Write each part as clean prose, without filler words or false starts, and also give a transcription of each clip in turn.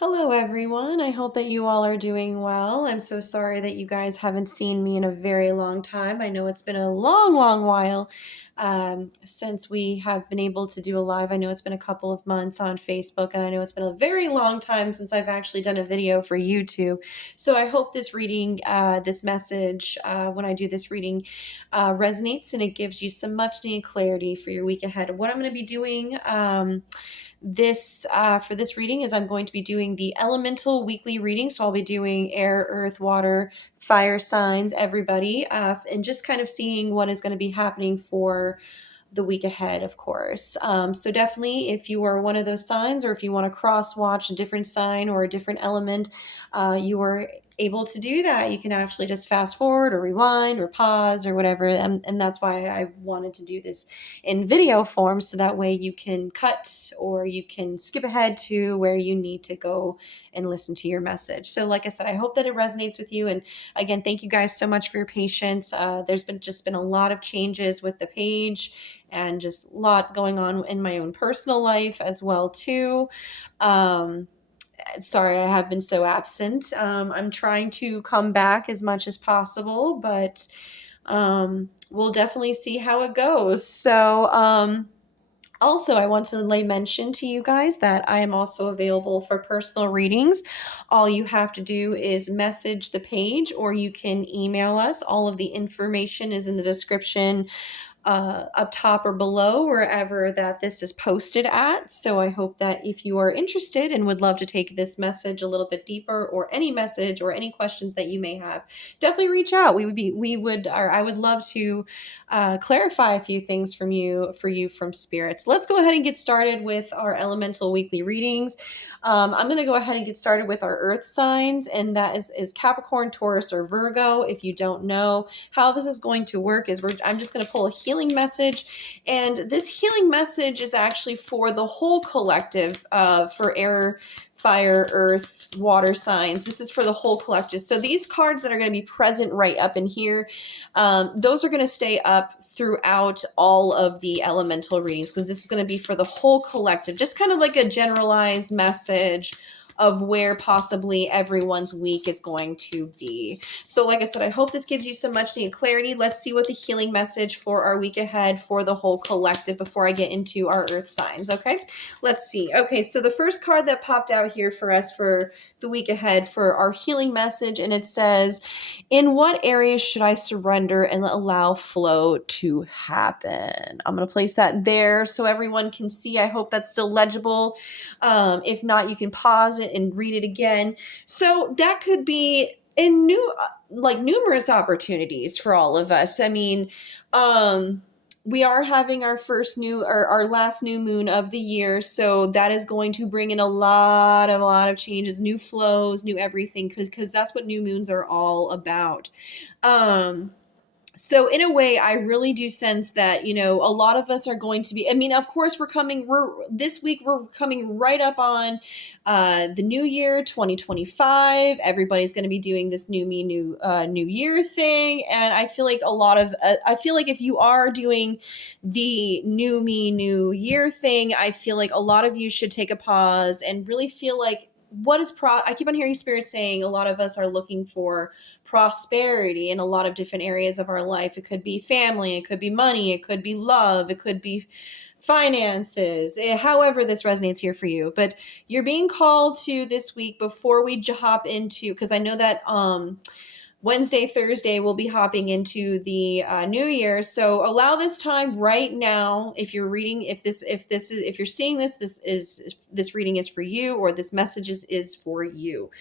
Hello, everyone. I hope that you all are doing well. I'm so sorry that you guys haven't seen me in a very long time. I know it's been a long, long while since we have been able to do a live. I know it's been a couple of months on Facebook, and I know it's been a very long time since I've actually done a video for YouTube. So I hope this reading, this message, when I do this reading, resonates and it gives you some much needed clarity for your week ahead. What I'm going to be doing. This for this reading is I'm going to be doing the elemental weekly reading. So I'll be doing air, earth, water, fire signs, everybody, and just kind of seeing what is going to be happening for the week ahead, of course. So definitely, if you are one of those signs, or if you want to cross watch a different sign or a different element, you are able to do that. You can actually just fast forward or rewind or pause or whatever. And that's why I wanted to do this in video form, so that way you can cut or you can skip ahead to where you need to go and listen to your message. So like I said, I hope that it resonates with you. And again, thank you guys so much for your patience. There's been a lot of changes with the page, and just a lot going on in my own personal life as well too. Um, Sorry I have been so absent. I'm trying to come back as much as possible, but we'll definitely see how it goes. Also, I want to lay mention to you guys that I am also available for personal readings. All you have to do is message the page, or you can email us. All of the information is in the description up top or below, wherever that this is posted at. So I hope that if you are interested and would love to take this message a little bit deeper, or any message or any questions that you may have, definitely reach out. I would love to clarify a few things for you from spirits. Let's go ahead and get started with our elemental weekly readings. I'm going to go ahead and get started with our earth signs, and that is Capricorn, Taurus, or Virgo. If you don't know how this is going to work, I'm just going to pull a healing message, and this healing message is actually for the whole collective, for air, fire, earth, water signs. This is for the whole collective. So these cards that are going to be present right up in here, those are going to stay up throughout all of the elemental readings, because this is going to be for the whole collective, just kind of like a generalized message of where possibly everyone's week is going to be. So like I said, I hope this gives you some much needed clarity. Let's see what the healing message for our week ahead for the whole collective before I get into our earth signs. Okay, let's see. Okay, so the first card that popped out here for us for the week ahead for our healing message, and it says, in what areas should I surrender and allow flow to happen? I'm going to place that there so everyone can see. I hope that's still legible. If not, you can pause it and read it again. So that could be in numerous opportunities for all of us. I mean, we are having our first new, or our last new moon of the year, so that is going to bring in a lot of changes, new flows, new everything, because that's what new moons are all about. So in a way, I really do sense that, a lot of us are going to be, I mean, of course this week we're coming right up on the new year, 2025. Everybody's going to be doing this new year thing. And I feel like I feel like if you are doing the new me, new year thing, I feel like a lot of you should take a pause and really feel like, I keep on hearing spirits saying a lot of us are looking for prosperity in a lot of different areas of our life. It could be family, it could be money, it could be love, it could be finances, however this resonates here for you. But you're being called to this week, before we hop into, because I know that Wednesday, Thursday, we'll be hopping into the new year. So allow this time right now. If you're reading, if you're seeing this reading is for you, or this message is for you.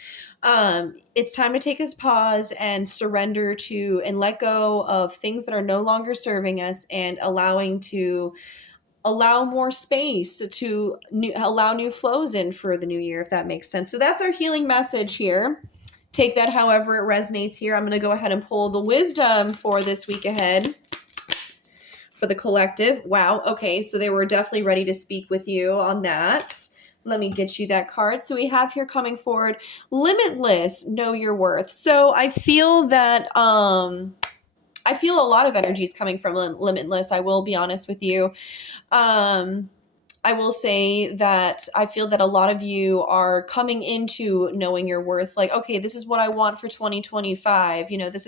It's time to take a pause and surrender to and let go of things that are no longer serving us, and allow more space to allow new flows in for the new year, if that makes sense. So that's our healing message here. Take that however it resonates here. I'm going to go ahead and pull the wisdom for this week ahead for the collective. Wow. Okay. So they were definitely ready to speak with you on that. Let me get you that card. So we have here coming forward, limitless, know your worth. So I feel that, I feel a lot of energy is coming from limitless. I will be honest with you. I will say that I feel that a lot of you are coming into knowing your worth. Like, okay, this is what I want for 2025. This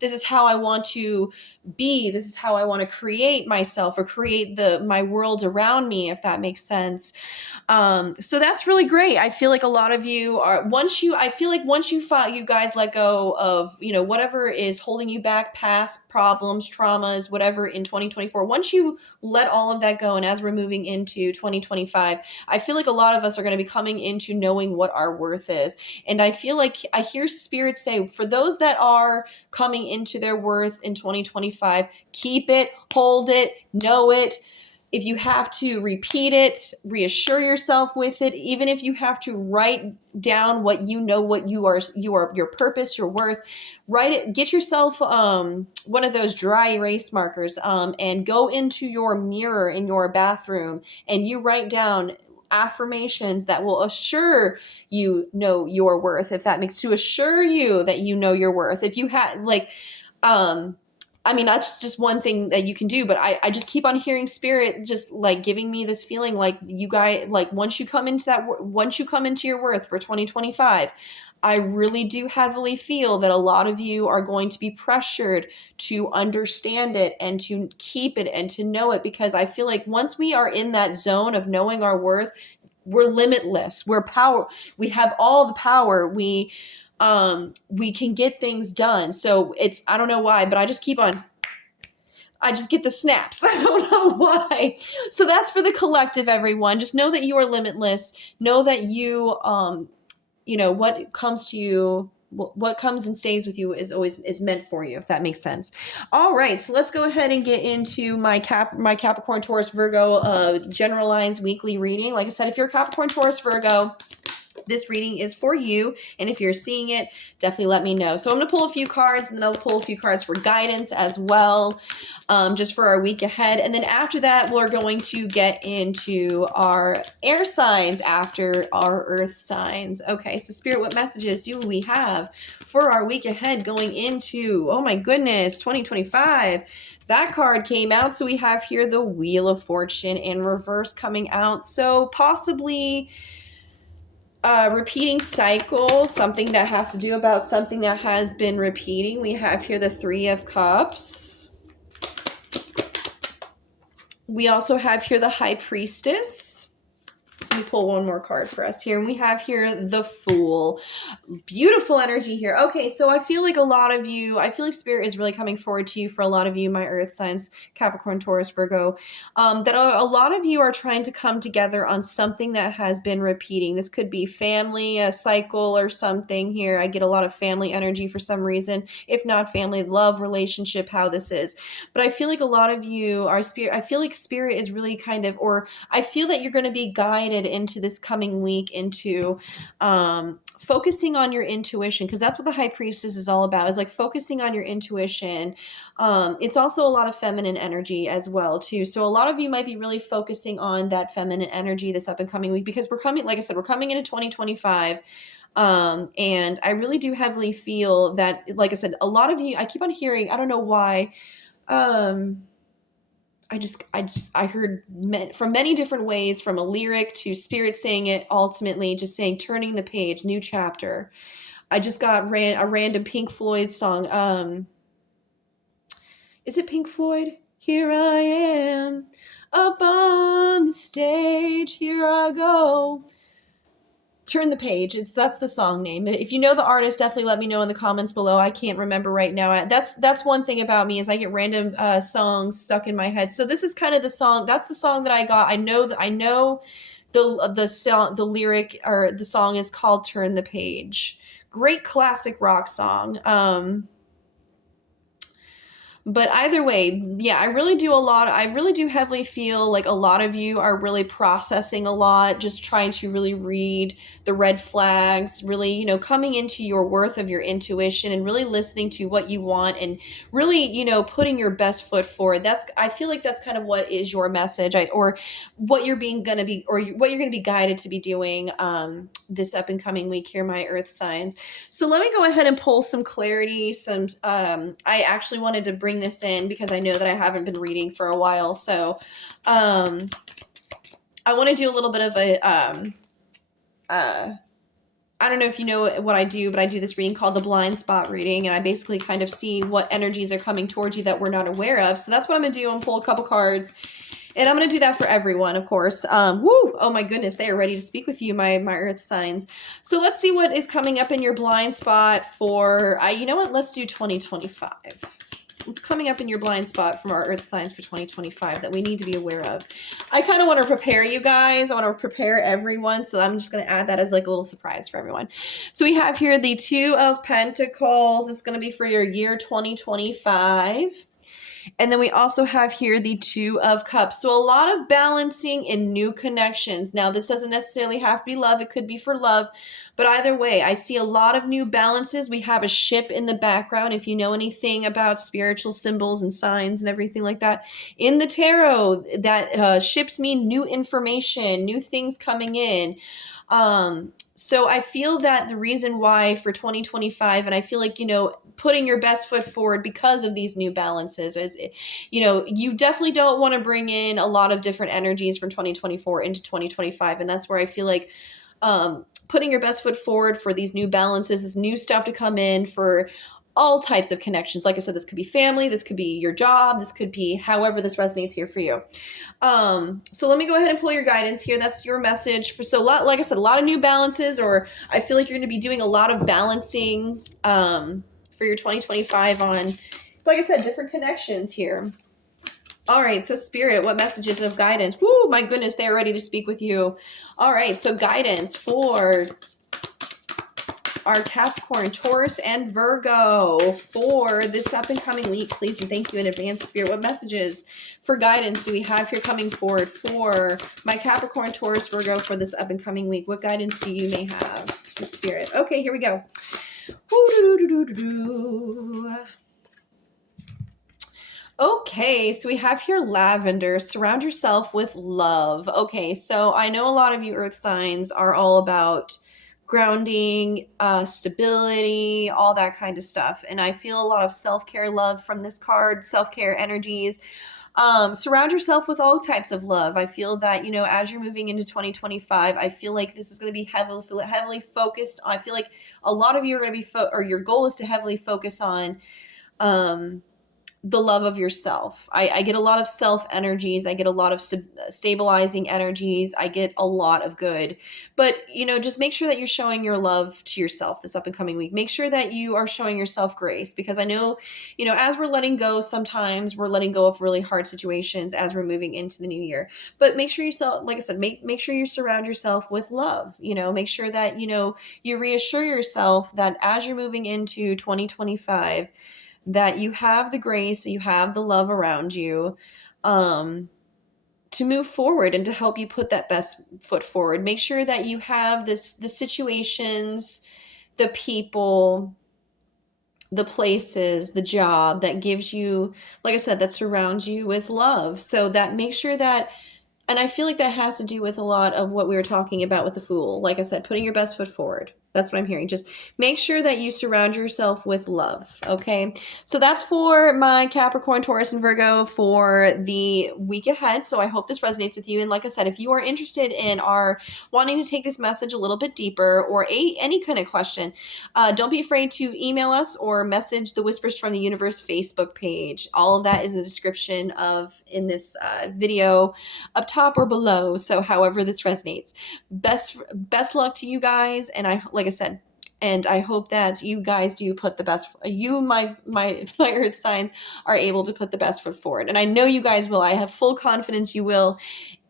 is how I want to be. This is how I want to create myself or create my world around me, if that makes sense. So that's really great. I feel like a lot of you are I feel like once you guys let go of, whatever is holding you back, past problems, traumas, whatever in 2024, once you let all of that go, and as we're moving into 2025, I feel like a lot of us are going to be coming into knowing what our worth is. And I feel like I hear spirit say, for those that are coming into their worth in 2025, keep it, hold it, know it. If you have to repeat it, reassure yourself with it, even if you have to write down what you are, your purpose, your worth, write it, get yourself one of those dry erase markers and go into your mirror in your bathroom and you write down affirmations that will assure you know your worth, if that makes, to assure you that you know your worth. If you had that's just one thing that you can do, but I just keep on hearing spirit just like giving me this feeling like you guys, like once you come into your worth for 2025, I really do heavily feel that a lot of you are going to be pressured to understand it and to keep it and to know it, because I feel like once we are in that zone of knowing our worth, we're limitless. We have all the power. We can get things done. So I don't know why, but I just get the snaps. I don't know why. So that's for the collective, everyone. Just know that you are limitless. Know that you, what comes to you, what comes and stays with you is meant for you, if that makes sense. All right, so let's go ahead and get into my Capricorn, Taurus, Virgo generalized weekly reading. Like I said, if you're a Capricorn, Taurus, Virgo, this reading is for you, and if you're seeing it, definitely let me know. So I'm going to pull a few cards, and then I'll pull a few cards for guidance as well, just for our week ahead. And then after that, we're going to get into our air signs after our earth signs. Okay, so Spirit, what messages do we have for our week ahead going into, oh my goodness, 2025? That card came out, so we have here the Wheel of Fortune in reverse coming out. So possibly repeating cycle, something that has to do about something that has been repeating. We have here the Three of Cups. We also have here the High Priestess. Let me pull one more card for us here. And we have here the Fool. Beautiful energy here. Okay, so I feel like Spirit is really coming forward to you for a lot of you, my earth signs, Capricorn, Taurus, Virgo, that a lot of you are trying to come together on something that has been repeating. This could be family, a cycle or something here. I get a lot of family energy for some reason. If not family, love, relationship, how this is. But I feel like a lot of you are Spirit. I feel like Spirit is really I feel that you're going to be guided into this coming week into focusing on your intuition, because that's what the High Priestess is all about, is like focusing on your intuition. It's also a lot of feminine energy as well too. So a lot of you might be really focusing on that feminine energy this up and coming week, because we're coming into 2025. And I really do heavily feel that, like I said, a lot of you, I keep on hearing, I don't know why, I heard from many different ways, from a lyric to Spirit saying it, ultimately just saying turning the page, new chapter. I just got a random Pink Floyd song. Is it Pink Floyd? Here I am up on the stage, here I go. Turn the Page. That's the song name. If you know the artist, definitely let me know in the comments below. I can't remember right now. That's one thing about me, is I get random songs stuck in my head. So this is kind of the song. That's the song that I got. I know the song, the lyric, or the song is called Turn the Page. Great classic rock song. But either way, yeah, I really do heavily feel like a lot of you are really processing a lot, just trying to really read the red flags, really, coming into your worth of your intuition and really listening to what you want and really, putting your best foot forward. I feel like that's kind of what is your message, or what you're going to be guided to be doing this up and coming week here, my earth signs. So let me go ahead and pull some clarity. I actually wanted to bring this in because I know that I haven't been reading for a while. So I want to do a little bit of a, I don't know if you know what I do, but I do this reading called the blind spot reading, and I basically kind of see what energies are coming towards you that we're not aware of. So that's what I'm going to do. I'm going to pull a couple cards, and I'm going to do that for everyone, of course. Oh my goodness, they are ready to speak with you, my earth signs. So let's see what is coming up in your blind spot for, you know what, let's do 2025. What's coming up in your blind spot from our earth signs for 2025 that we need to be aware of? I kind of want to prepare you guys. I want to prepare everyone. So I'm just going to add that as like a little surprise for everyone. So we have here the Two of Pentacles. It's going to be for your year 2025. And then we also have here the Two of Cups. So a lot of balancing and new connections. Now, this doesn't necessarily have to be love. It could be for love. But either way, I see a lot of new balances. We have a ship in the background. If you know anything about spiritual symbols and signs and everything like that, in the tarot, that ships mean new information, new things coming in. So I feel that the reason why for 2025, and I feel like, you know, putting your best foot forward because of these new balances is, you know, you definitely don't want to bring in a lot of different energies from 2024 into 2025. And that's where I feel like, putting your best foot forward for these new balances, this new stuff to come in for all types of connections. Like I said, this could be family, this could be your job, this could be however this resonates here for you. So let me go ahead and pull your guidance here. That's your message for, so like I said, a lot of new balances, or I feel like you're going to be doing a lot of balancing, for your 2025 on, like I said, different connections here. All right, so Spirit, what messages of guidance? Woo, my goodness, they are ready to speak with you. All right, so guidance for our Capricorn, Taurus, and Virgo for this up and coming week, please and thank you in advance, Spirit. What messages for guidance do we have here coming forward for my Capricorn, Taurus, Virgo for this up and coming week? What guidance do you may have, Spirit? Okay, here we go. Okay, so we have here lavender. Surround yourself with love. Okay, so I know a lot of you earth signs are all about grounding, stability, all that kind of stuff. And I feel a lot of self-care love from this card, self-care energies. Surround yourself with all types of love. I feel that, you know, as you're moving into 2025, I feel like this is going to be heavily focused. I feel like a lot of you are going to be, or your goal is to heavily focus on, the love of yourself. I get a lot of self energies. I get a lot of stabilizing energies. I get a lot of good. But, you know, just make sure that you're showing your love to yourself this up and coming week. Make sure that you are showing yourself grace, because I know, you know, as we're letting go, sometimes we're letting go of really hard situations as we're moving into the new year. But make sure like I said, make sure you surround yourself with love. You know, make sure that, you know, you reassure yourself that as you're moving into 2025, that you have the grace, you have the love around you, to move forward and to help you put that best foot forward. Make sure that you have the situations, the people, the places, the job that gives you, like I said, that surrounds you with love. So that make sure that, and I feel like that has to do with a lot of what we were talking about with the Fool. Like I said, putting your best foot forward. That's what I'm hearing. Just make sure that you surround yourself with love, okay? So that's for my Capricorn, Taurus, and Virgo for the week ahead. So I hope this resonates with you. And like I said, if you are interested in wanting to take this message a little bit deeper, or any kind of question, don't be afraid to email us or message the Whispers from the Universe Facebook page. All of that is in the description in this video up top or below. So however this resonates. Best luck to you guys, and like I said, and I hope that you guys do put the best, my earth signs are able to put the best foot forward. And I know you guys will. I have full confidence you will.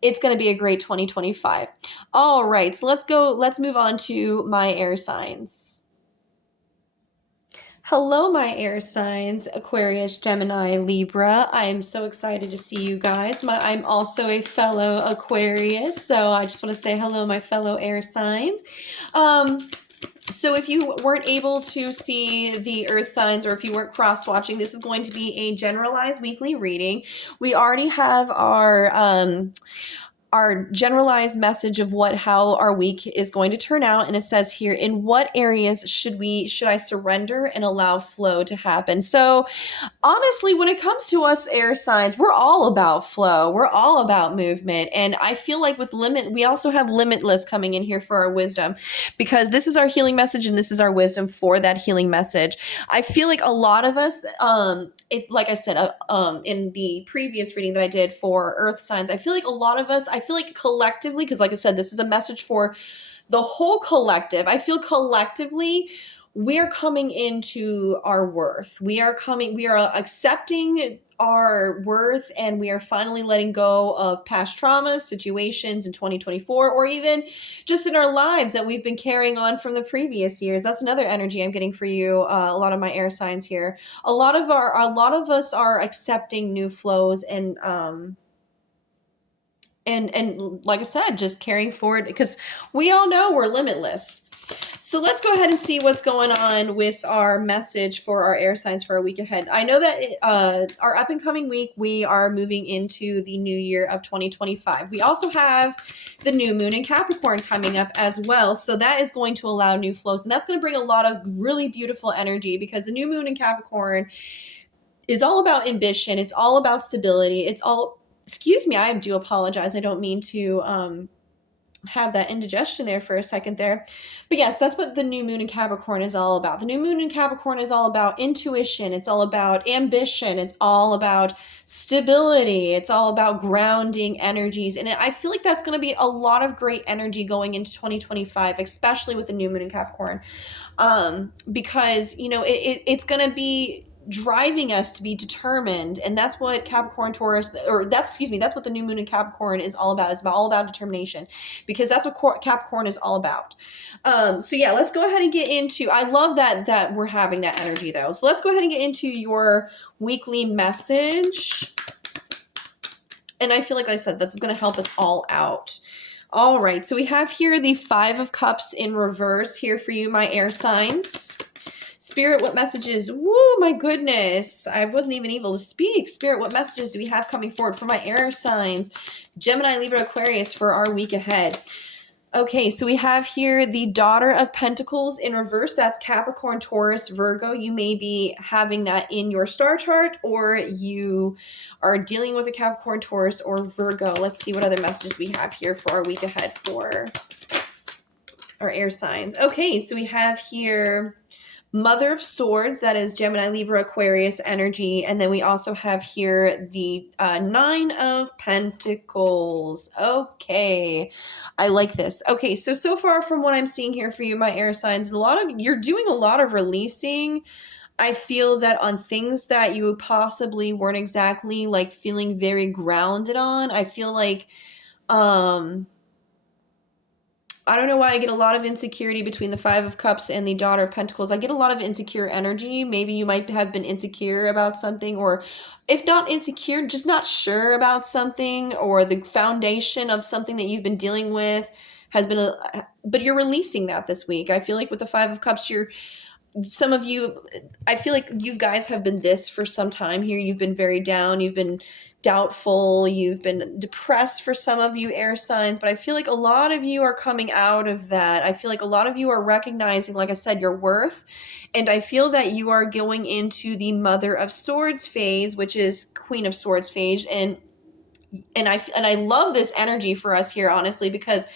It's going to be a great 2025. All right, so let's move on to my air signs. Hello, my air signs, Aquarius, Gemini, Libra. I am so excited to see you guys. I'm also a fellow Aquarius, so I just want to say hello, my fellow air signs. So if you weren't able to see the earth signs, or if you weren't cross-watching, this is going to be a generalized weekly reading. We already have our our generalized message of how our week is going to turn out. And it says here, in what areas should I surrender and allow flow to happen? So honestly, when it comes to us air signs, we're all about flow. We're all about movement. And I feel like we also have limitless coming in here for our wisdom, because this is our healing message and this is our wisdom for that healing message. I feel like a lot of us, if like I said, in the previous reading that I did for earth signs, I feel like a lot of us, I feel like collectively, because like I said, this is a message for the whole collective. I feel collectively we're coming into our worth. We are accepting our worth, and we are finally letting go of past traumas, situations in 2024, or even just in our lives that we've been carrying on from the previous years. That's another energy I'm getting for you. A lot of my air signs here. A lot of us are accepting new flows, and like I said, just carrying forward, because we all know we're limitless. So let's go ahead and see what's going on with our message for our air signs for our week ahead. I know that our up and coming week, we are moving into the new year of 2025. We also have the new moon in Capricorn coming up as well. So that is going to allow new flows, and that's going to bring a lot of really beautiful energy, because the new moon in Capricorn is all about ambition. It's all about stability. Excuse me, I do apologize. I don't mean to have that indigestion there for a second there. But yes, that's what the new moon in Capricorn is all about. The new moon in Capricorn is all about intuition. It's all about ambition. It's all about stability. It's all about grounding energies. And I feel like that's going to be a lot of great energy going into 2025, especially with the new moon in Capricorn. Because, it's going to be driving us to be determined, and that's what that's what the new moon in Capricorn is all about. It's all about determination, because that's what Capricorn is all about. So yeah, let's go ahead and get into, I love that we're having that energy though. So let's go ahead and get into your weekly message, and I feel like I said this is going to help us all out. All right, so we have here the 5 of Cups in reverse here for you, my air signs. Spirit, what messages? Woo, my goodness. I wasn't even able to speak. Spirit, what messages do we have coming forward for my air signs? Gemini, Libra, Aquarius for our week ahead. Okay, so we have here the Daughter of Pentacles in reverse. That's Capricorn, Taurus, Virgo. You may be having that in your star chart, or you are dealing with a Capricorn, Taurus, or Virgo. Let's see what other messages we have here for our week ahead for our air signs. Okay, so we have here Mother of Swords, that is Gemini, Libra, Aquarius energy. And then we also have here the 9 of Pentacles. Okay, I like this. Okay, so far from what I'm seeing here for you, my air signs, you're doing a lot of releasing. I feel that on things that you possibly weren't exactly like feeling very grounded on. I feel like, I don't know why I get a lot of insecurity between the 5 of Cups and the Daughter of Pentacles. I get a lot of insecure energy. Maybe you might have been insecure about something, or if not insecure, just not sure about something, or the foundation of something that you've been dealing with has been, but you're releasing that this week. I feel like with the 5 of Cups, some of you, I feel like you guys have been this for some time here. You've been very down. You've been doubtful. You've been depressed for some of you air signs, but I feel like a lot of you are coming out of that. I feel like a lot of you are recognizing, like I said, your worth. And I feel that you are going into the Mother of Swords phase, which is Queen of Swords phase. And I love this energy for us here, honestly, because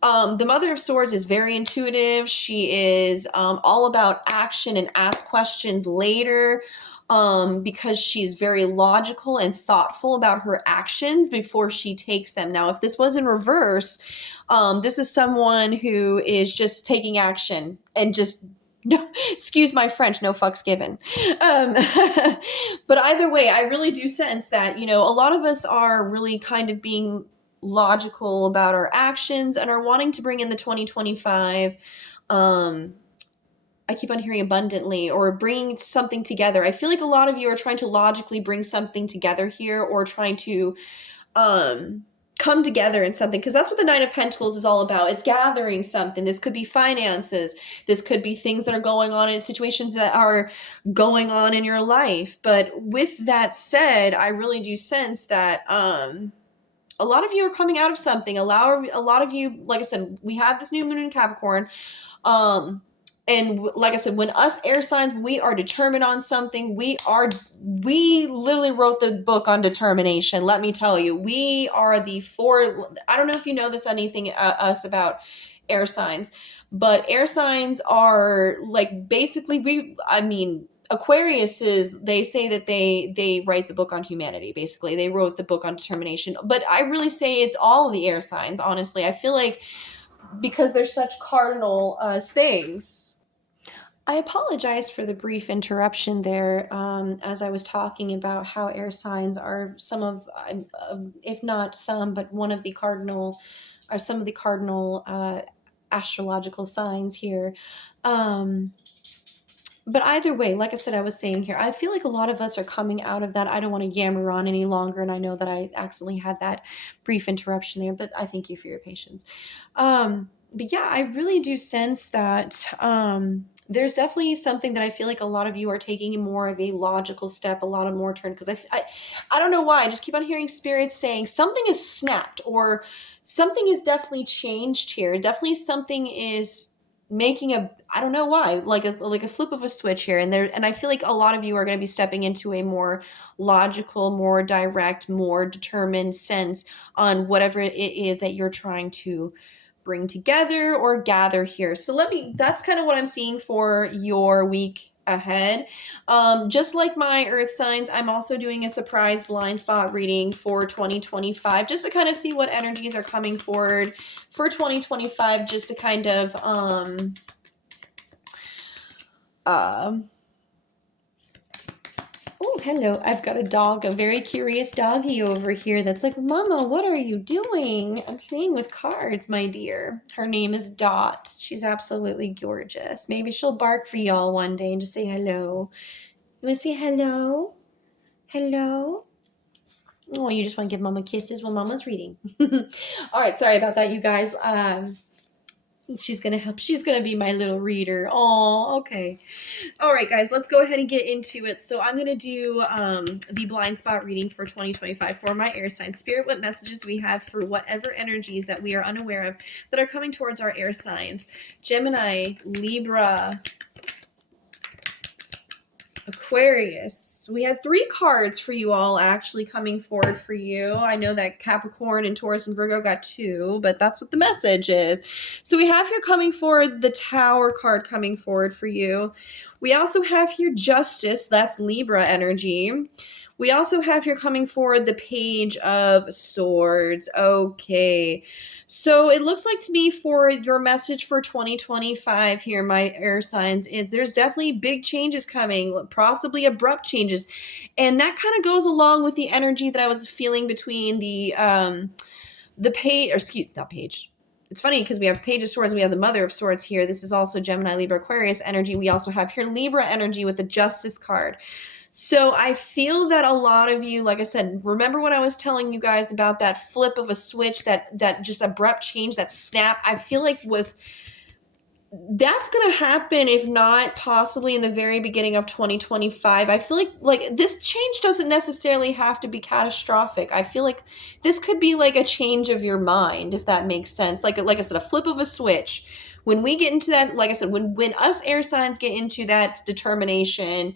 the Mother of Swords is very intuitive. She is all about action and ask questions later, because she's very logical and thoughtful about her actions before she takes them. Now, if this was in reverse, this is someone who is just taking action and just, no, excuse my French, no fucks given. But either way, I really do sense that, a lot of us are really kind of being logical about our actions and are wanting to bring in the 2025, I keep on hearing abundantly, or bringing something together. I feel like a lot of you are trying to logically bring something together here, or trying to come together in something, because that's what the 9 of Pentacles is all about. It's gathering something. This could be finances. This could be things that are going on in situations that are going on in your life. But with that said, I really do sense that a lot of you are coming out of something. A lot of you, like I said, we have this new moon in Capricorn. Um, and like I said, when us air signs, we are determined on something. We literally wrote the book on determination. Let me tell you, we are the four. I don't know if you know this anything us about air signs, but air signs are like basically I mean, Aquarius is, they say that they write the book on humanity. Basically, they wrote the book on determination. But I really say it's all of the air signs. Honestly, I feel like because they're such cardinal things. I apologize for the brief interruption there, as I was talking about how air signs are some of, if not some, but one of the cardinal, are some of the cardinal astrological signs here. Um, but either way, like I said, I was saying here, I feel like a lot of us are coming out of that. I don't want to yammer on any longer, and I know that I accidentally had that brief interruption there, but I thank you for your patience. But yeah, I really do sense that there's definitely something that I feel like a lot of you are taking more of a logical step, a lot of more turn, because I don't know why, I just keep on hearing spirits saying something is snapped or something is definitely changed here. Definitely something is making a, I don't know why, like a flip of a switch here, and I feel like a lot of you are going to be stepping into a more logical, more direct, more determined sense on whatever it is that you're trying to bring together or gather here. So that's kind of what I'm seeing for your week ahead. Just like my earth signs, I'm also doing a surprise blind spot reading for 2025, just to kind of see what energies are coming forward for 2025, just to kind of oh, hello. I've got a dog, a very curious doggy over here that's like, Mama, what are you doing? I'm playing with cards, my dear. Her name is Dot. She's absolutely gorgeous. Maybe she'll bark for y'all one day and just say hello. You want to say hello? Hello? Oh, you just want to give Mama kisses while Mama's reading. All right, sorry about that, you guys. She's gonna help. She's gonna be my little reader. Oh, okay. All right, guys, let's go ahead and get into it. So I'm gonna do the blind spot reading for 2025 for my air sign. Spirit, what messages do we have for whatever energies that we are unaware of that are coming towards our air signs? Gemini, Libra, Aquarius. We had 3 cards for you all actually coming forward for you. I know that Capricorn and Taurus and Virgo got 2, but that's what the message is. So we have here coming forward the Tower card coming forward for you. We also have here Justice, that's Libra energy. We also have here coming forward the Page of Swords. Okay. So it looks like to me for your message for 2025 here, my air signs, is there's definitely big changes coming, possibly abrupt changes. And that kind of goes along with the energy that I was feeling between the page, or excuse, not page. It's funny because we have Page of Swords, we have the Mother of Swords here. This is also Gemini, Libra, Aquarius energy. We also have here Libra energy with the Justice card. So I feel that a lot of you, like I said, remember when I was telling you guys about that flip of a switch, that just abrupt change, that snap? I feel like that's going to happen, if not possibly in the very beginning of 2025. I feel like this change doesn't necessarily have to be catastrophic. I feel like this could be like a change of your mind, if that makes sense. Like I said, a flip of a switch. When we get into that, like I said, when us air signs get into that determination,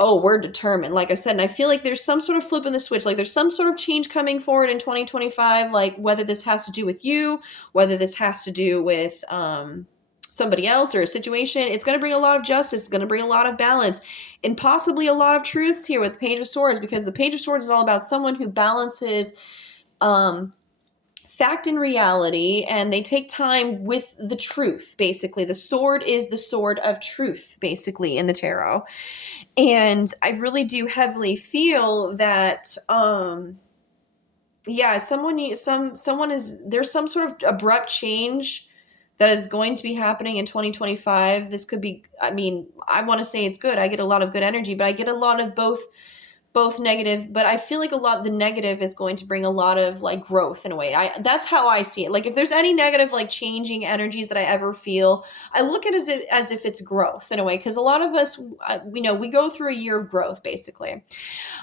oh, we're determined, like I said. And I feel like there's some sort of flip in the switch, like there's some sort of change coming forward in 2025, like whether this has to do with you, whether this has to do with somebody else or a situation. It's going to bring a lot of justice. It's going to bring a lot of balance and possibly a lot of truths here with the Page of Swords, because the Page of Swords is all about someone who balances fact and reality, and they take time with the truth. Basically, the sword is the sword of truth, basically, in the tarot. And I really do heavily feel that yeah, there's some sort of abrupt change that is going to be happening in 2025. This could be, I mean, I want to say it's good. I get a lot of good energy, but I get a lot of both both negative, but I feel like a lot the negative is going to bring a lot of like growth in a way. That's how I see it. Like if there's any negative like changing energies that I ever feel, I look at it as if it's growth in a way, because a lot of us, we go through a year of growth basically.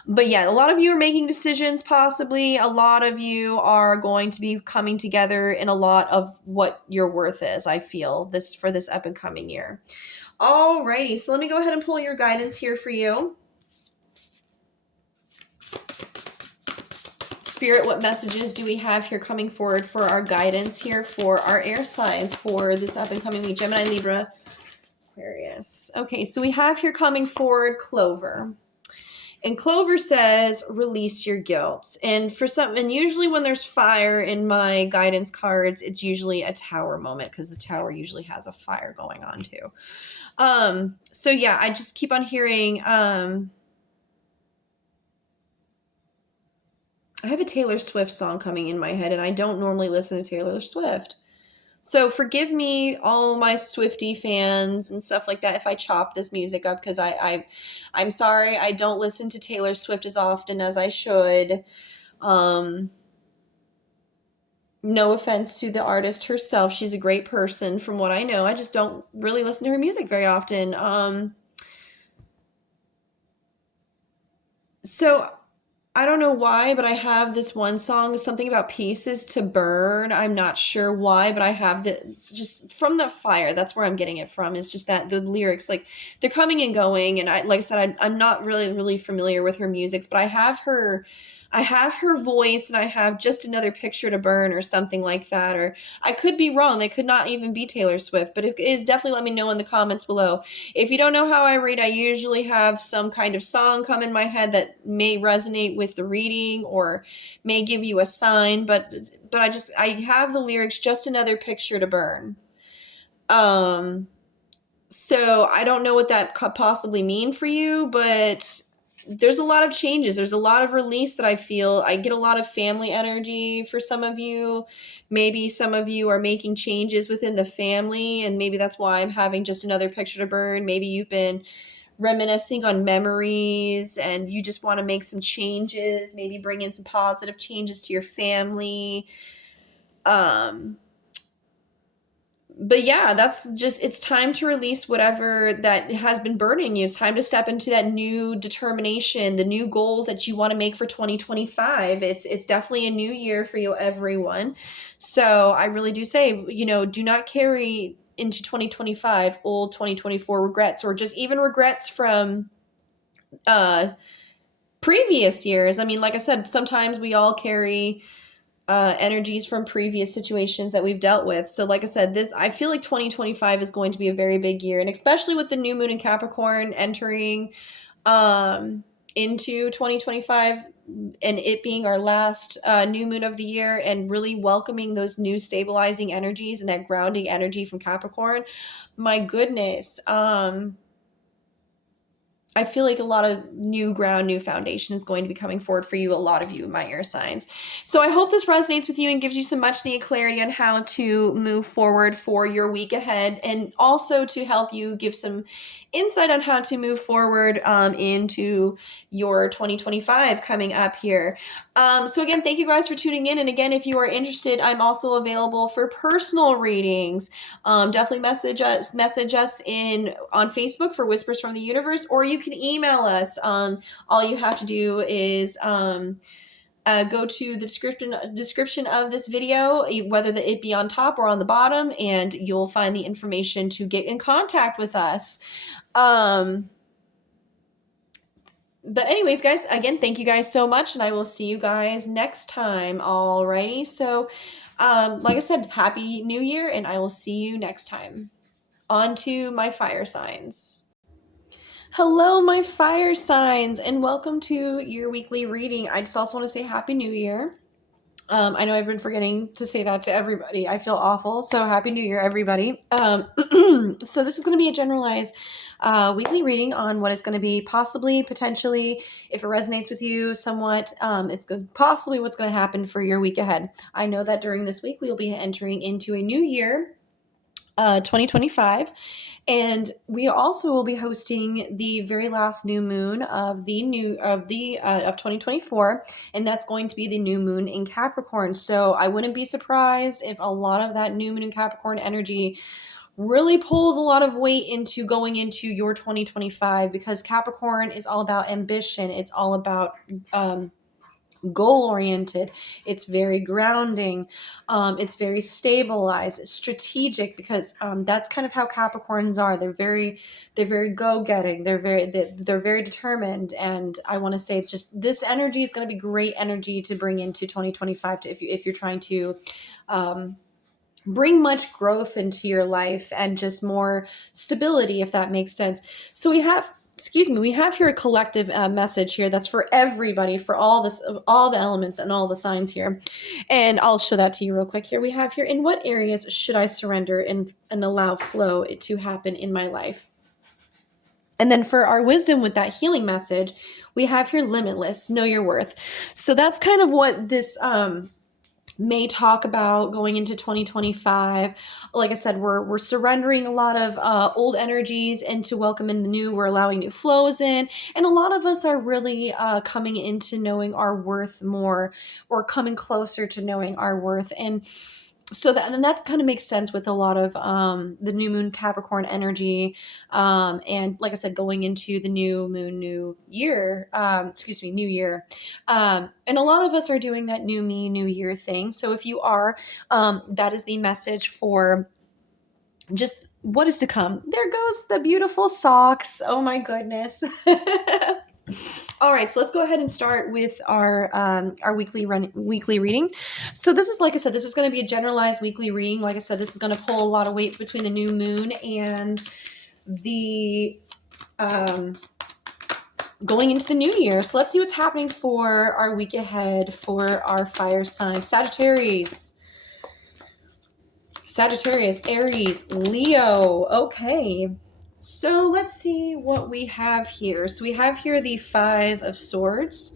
But yeah, a lot of you are making decisions possibly. A lot of you are going to be coming together in a lot of what your worth is, I feel, this for this up and coming year. Alrighty, so let me go ahead and pull your guidance here for you. Spirit, what messages do we have here coming forward for our guidance here for our air signs for this up and coming week? Gemini, Libra, Aquarius. Okay, so we have here coming forward Clover. And Clover says, release your guilt. And usually when there's fire in my guidance cards, it's usually a tower moment, because the tower usually has a fire going on too. So yeah, I just keep on hearing, I have a Taylor Swift song coming in my head, and I don't normally listen to Taylor Swift. So forgive me, all my Swiftie fans and stuff like that, if I chop this music up, because I'm sorry, I don't listen to Taylor Swift as often as I should. No offense to the artist herself. She's a great person from what I know. I just don't really listen to her music very often. So I don't know why, but I have this one song, something about pieces to burn. I'm not sure why, but I have it's just from the fire. That's where I'm getting it from. Is just that the lyrics, like they're coming and going. And like I said, I'm not really familiar with her music, but I have her voice, and I have just another picture to burn or something like that. Or I could be wrong. They could not even be Taylor Swift, but it is definitely, let me know in the comments below. If you don't know how I read, I usually have some kind of song come in my head that may resonate with the reading or may give you a sign, but I have the lyrics, just another picture to burn. So I don't know what that could possibly mean for you, but there's a lot of changes. There's a lot of release that I feel. I get a lot of family energy for some of you. Maybe some of you are making changes within the family, and maybe that's why I'm having just another picture to burn. Maybe you've been reminiscing on memories and you just want to make some changes, maybe bring in some positive changes to your family. But yeah, it's time to release whatever that has been burdening you. It's time to step into that new determination, the new goals that you want to make for 2025. It's definitely a new year for you, everyone. So I really do say, do not carry into 2025 old 2024 regrets, or just even regrets from previous years. I mean, like I said, sometimes we all carry energies from previous situations that we've dealt with. So like I said, I feel like 2025 is going to be a very big year, and especially with the new moon in Capricorn entering into 2025, and it being our last new moon of the year, and really welcoming those new stabilizing energies and that grounding energy from Capricorn. My goodness. I feel like a lot of new ground, new foundation is going to be coming forward for you, a lot of you, my air signs. So I hope this resonates with you and gives you some much needed clarity on how to move forward for your week ahead, and also to help you give some insight on how to move forward into your 2025 coming up here. So again, thank you guys for tuning in. And again, if you are interested, I'm also available for personal readings. Definitely message us in on Facebook for Whispers from the Universe, or you can email us. All you have to do is go to the description of this video, whether it be on top or on the bottom, and you'll find the information to get in contact with us. But anyways, guys, again, thank you guys so much, and I will see you guys next time. Alrighty, so like I said, Happy New Year, and I will see you next time. On to my fire signs. Hello, my fire signs, and welcome to your weekly reading. I just also want to say Happy New Year. I know I've been forgetting to say that to everybody. I feel awful. So Happy New Year, everybody. So this is going to be a generalized weekly reading on what is going to be potentially, if it resonates with you somewhat, it's possibly what's going to happen for your week ahead. I know that during this week, we will be entering into a new year. 2025. And we also will be hosting the very last new moon of the new of 2024, and that's going to be the new moon in Capricorn. So I wouldn't be surprised if a lot of that new moon in Capricorn energy really pulls a lot of weight into going into your 2025, because Capricorn is all about ambition. It's all about goal oriented. It's very grounding. It's very stabilized. It's strategic, because that's kind of how Capricorns are. They're very go getting. They're very determined. And I want to say, it's just, this energy is going to be great energy to bring into 2025 if you're trying to bring much growth into your life and just more stability, if that makes sense. So we have here a collective message here that's for everybody, for all the elements and all the signs here. And I'll show that to you real quick here. We have here, in what areas should I surrender and allow flow to happen in my life? And then for our wisdom with that healing message, we have here, limitless, know your worth. So that's kind of what this may talk about going into 2025. Like I said, we're surrendering a lot of old energies and to welcome in the new. We're allowing new flows in, and a lot of us are really coming into knowing our worth more, or coming closer to knowing our worth. And so that kind of makes sense with a lot of the new moon Capricorn energy, and like I said, going into the new moon, new year, new year, and a lot of us are doing that new me, new year thing. So if you are, that is the message for just what is to come. There goes the beautiful socks. Oh my goodness. All right, so let's go ahead and start with our weekly reading. So this is, like I said, this is going to be a generalized weekly reading. Like I said, this is going to pull a lot of weight between the new moon and the going into the new year. So let's see what's happening for our week ahead for our fire signs. Sagittarius, Aries, Leo. Okay. So let's see what we have here. So we have here the 5 of Swords.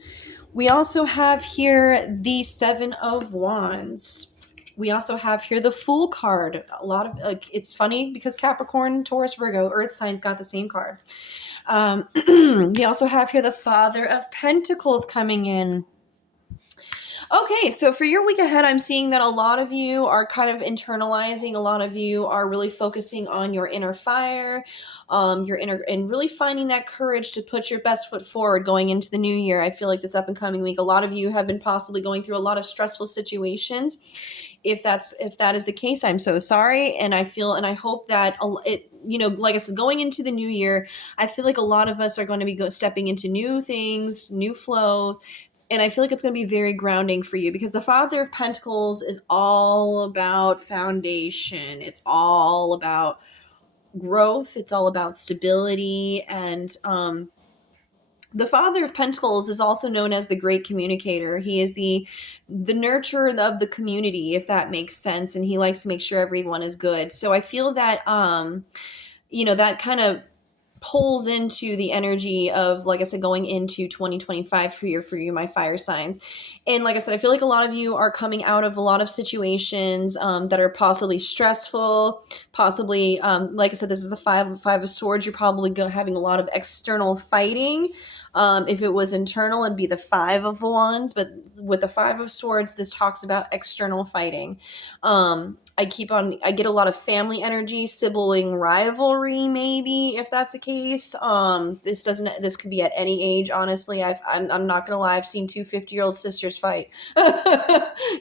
We also have here the 7 of Wands. We also have here the Fool card. A lot of it's funny because Capricorn, Taurus, Virgo, Earth signs got the same card. We also have here the Father of Pentacles coming in. Okay, so for your week ahead, I'm seeing that a lot of you are kind of internalizing. A lot of you are really focusing on your inner fire, your inner, and really finding that courage to put your best foot forward going into the new year. I feel like this up and coming week, a lot of you have been possibly going through a lot of stressful situations. If that is the case, I'm so sorry, and I hope that it. Like I said, going into the new year, I feel like a lot of us are going to be stepping into new things, new flows. And I feel like it's going to be very grounding for you, because the Father of Pentacles is all about foundation. It's all about growth. It's all about stability. And the Father of Pentacles is also known as the great communicator. He is the nurturer of the community, if that makes sense. And he likes to make sure everyone is good. So I feel that, that kind of pulls into the energy of, like I said, going into 2025 for you, my fire signs. And like I said, I feel like a lot of you are coming out of a lot of situations that are possibly stressful, possibly, like I said, this is the five of Swords. You're probably having a lot of external fighting. If it was internal, it'd be the 5 of Wands. But with the 5 of Swords, this talks about external fighting. I get a lot of family energy, sibling rivalry, maybe, if that's the case. This could be at any age, honestly. I'm not gonna lie, I've seen 2 50-year-old sisters fight.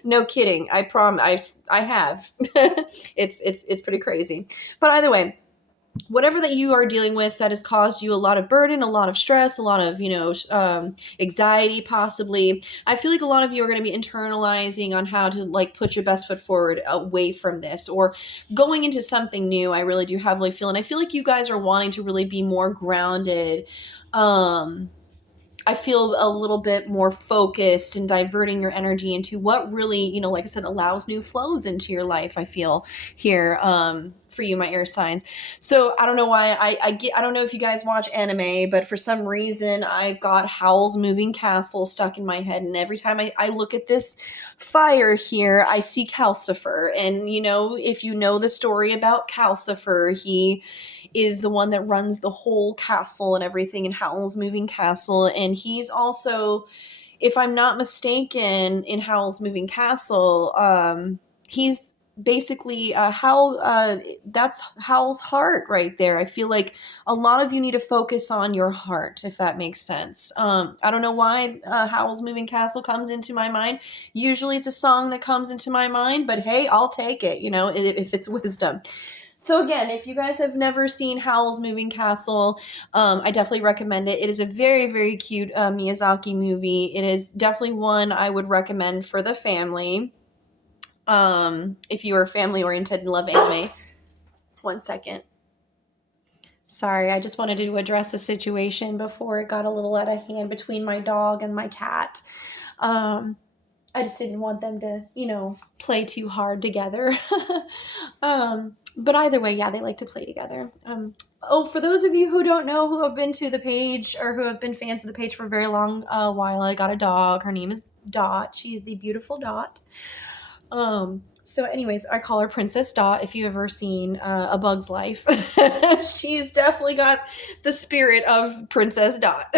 No kidding. I promise. I have. It's pretty crazy. But either way, whatever that you are dealing with that has caused you a lot of burden, a lot of stress, a lot of, anxiety, possibly. I feel like a lot of you are going to be internalizing on how to put your best foot forward away from this, or going into something new. I really do heavily feel, and I feel like you guys are wanting to really be more grounded. I feel a little bit more focused and diverting your energy into what really, like I said, allows new flows into your life. I feel here for you, my air signs. So I don't know why I don't know if you guys watch anime, but for some reason I've got Howl's Moving Castle stuck in my head. And every time I look at this fire here, I see Calcifer. And, you know, if you know the story about Calcifer, he is the one that runs the whole castle and everything in Howl's Moving Castle. And he's also, if I'm not mistaken, in Howl's Moving Castle, he's basically Howl. That's Howl's heart right there. I feel like a lot of you need to focus on your heart, if that makes sense. I don't know why Howl's Moving Castle comes into my mind. Usually it's a song that comes into my mind, but hey, I'll take it, you know, if it's wisdom. So again, if you guys have never seen Howl's Moving Castle, I definitely recommend it. It is a very, very cute Miyazaki movie. It is definitely one I would recommend for the family. If you are family oriented and love anime. One second. Sorry, I just wanted to address a situation before it got a little out of hand between my dog and my cat. I just didn't want them to, you know, play too hard together. But either way, yeah, they like to play together. For those of you who don't know, who have been to the page or who have been fans of the page for a very long while, I got a dog. Her name is Dot. She's the beautiful Dot. So anyways, I call her Princess Dot. If you've ever seen A Bug's Life, she's definitely got the spirit of Princess Dot.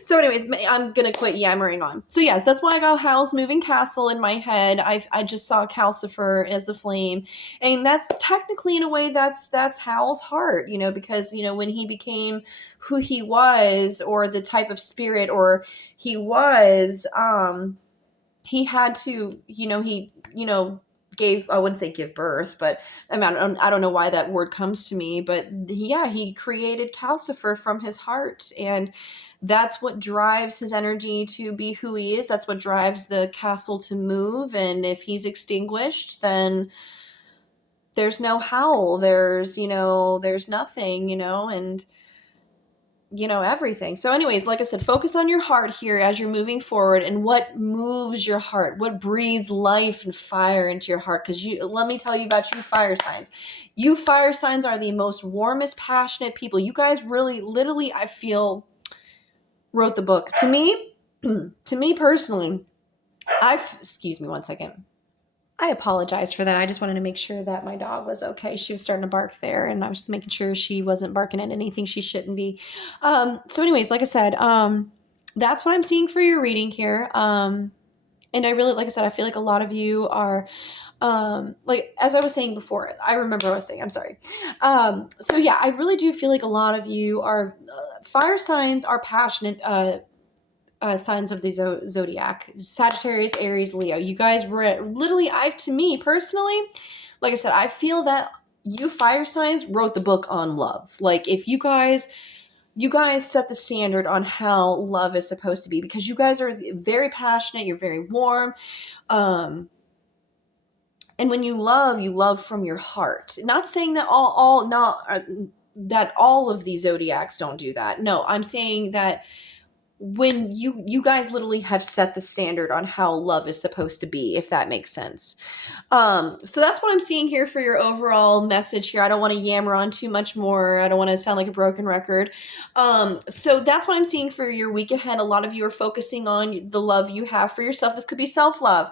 So anyways, I'm going to quit yammering on. So yes, that's why I got Howl's Moving Castle in my head. I just saw Calcifer as the flame. And that's technically, in a way, that's Howl's heart, you know, because, you know, when he became who he was, or the type of spirit or he was, he had to, gave, I wouldn't say give birth, but I mean, I don't know why that word comes to me, but yeah, he created Calcifer from his heart. And that's what drives his energy to be who he is. That's what drives the castle to move. And if he's extinguished, then there's no Howl. There's nothing, and everything. So anyways, like I said, focus on your heart here as you're moving forward and what moves your heart, what breathes life and fire into your heart. Because let me tell you about you fire signs. You fire signs are the most warmest, passionate people. You guys really, literally, I feel, wrote the book. To me personally, excuse me one second. I apologize for that. I just wanted to make sure that my dog was okay. She was starting to bark there, and I was just making sure she wasn't barking at anything she shouldn't be. So anyways, like I said, that's what I'm seeing for your reading here. And I really, like I said, I feel like a lot of you are, like, as I was saying before, I remember what I was saying, I'm sorry. So yeah, I really do feel like a lot of you are, fire signs are passionate, signs of the zodiac: Sagittarius, Aries, Leo. You guys were literally, to me personally, like I said, I feel that you fire signs wrote the book on love. Like, if you guys set the standard on how love is supposed to be, because you guys are very passionate, you're very warm, and when you love from your heart. Not saying that that all of these zodiacs don't do that. No, I'm saying that when you guys literally have set the standard on how love is supposed to be, if that makes sense. So that's what I'm seeing here for your overall message here. I don't want to yammer on too much more. I don't want to sound like a broken record. So that's what I'm seeing for your week ahead. A lot of you are focusing on the love you have for yourself. This could be self-love,